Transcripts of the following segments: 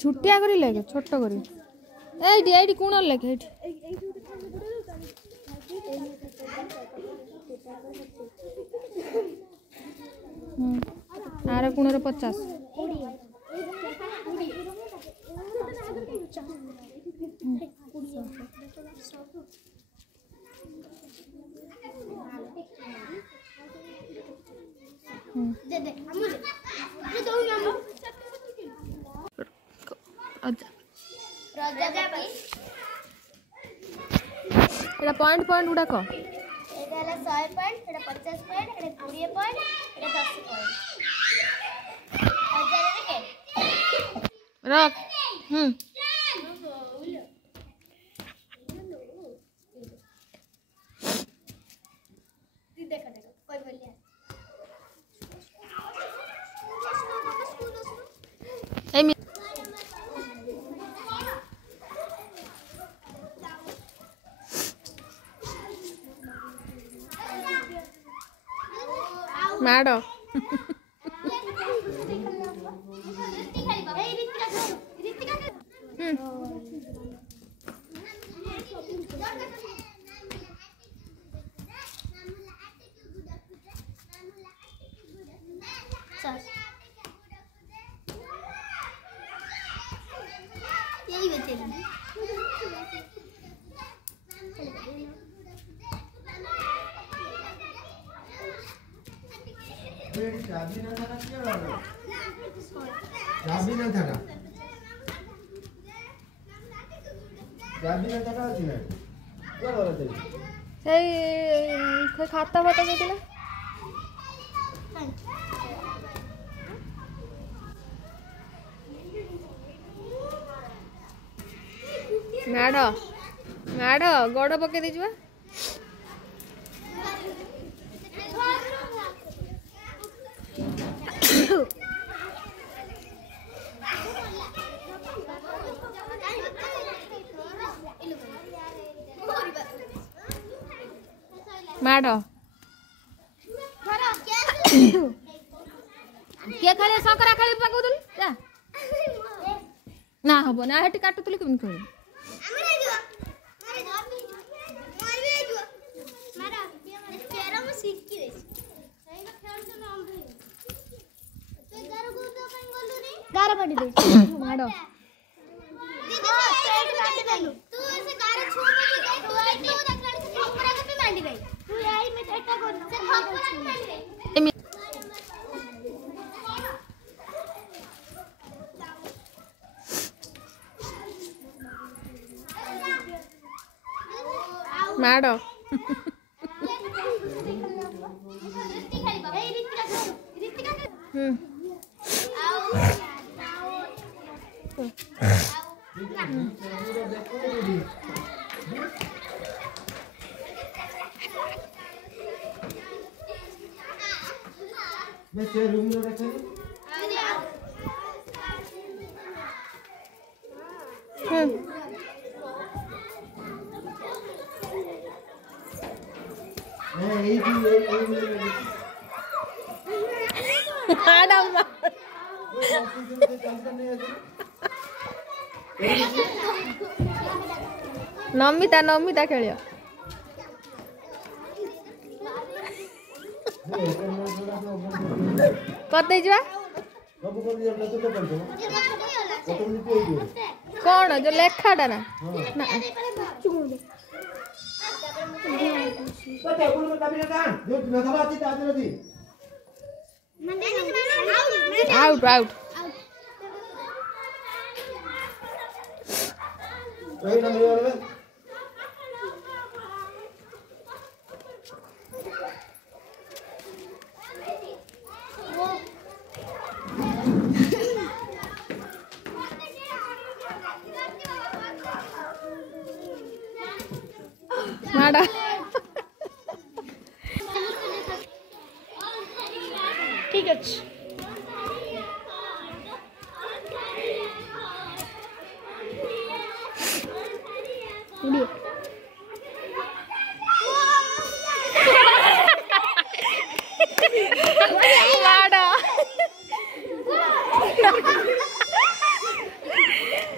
छुट्टिया करी लेके छोट करी एडी एडी कोण लेके एडी आरे कोण रे 50 दे दे मुझे दो नंबर प्रजापति एटा पॉइंट पॉइंट उडा को एटा हला 100 पॉइंट एटा 50 पॉइंट एटा 20 पॉइंट एटा 10 पॉइंट हजार के रख देखो देखो कोई बोलिया ए माडो यही बचेगा चाबी ना था क्या चाबी ना था चाबी ना था क्या क्या हो रहा से खाता फाता देला माडो माडो गोड़ पके दे जुआ माडो के खाले सकरा खाली पकाउतली जा ना हबो ना हेटी काटुतली केम खेल गारा पड़ी दे माडो तू ऐसे गारा छू में दे तू देखला से खपरा के भी मांडी गई तू यही में ठट्टा कर से खपरा के मांडी गई माडो मैं तेरे रूम में रखा नमिता नमिता खेलियो कतई जा कौन जो लेखाटा ना आउट आउट वही ना मेरे में माड़ा ठीक अछि माड़ा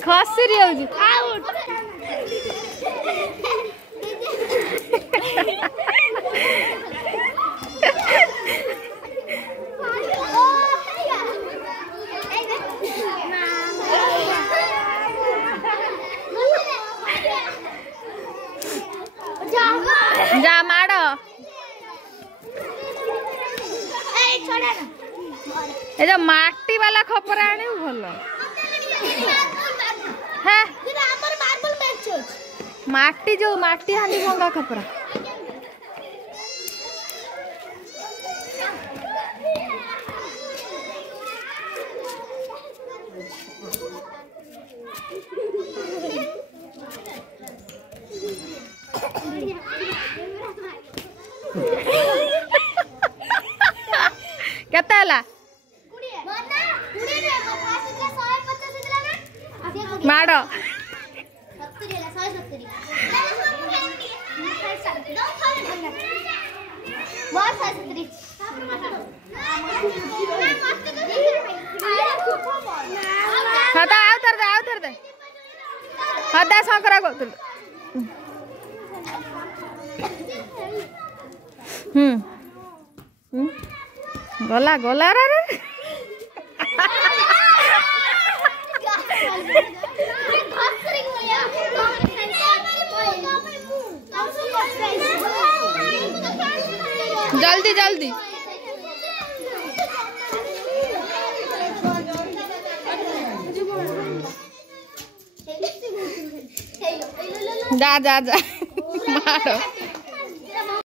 खसरी होउजी आउट जा माड़ ए जो माटी वाला खपरा आने भल है माटी जो माटी हांडी भंगा खपरा केते हला माड़ हदा आउतर दे हदा संकरा को गला गला रे जल्दी जल्दी जा जा जा मारो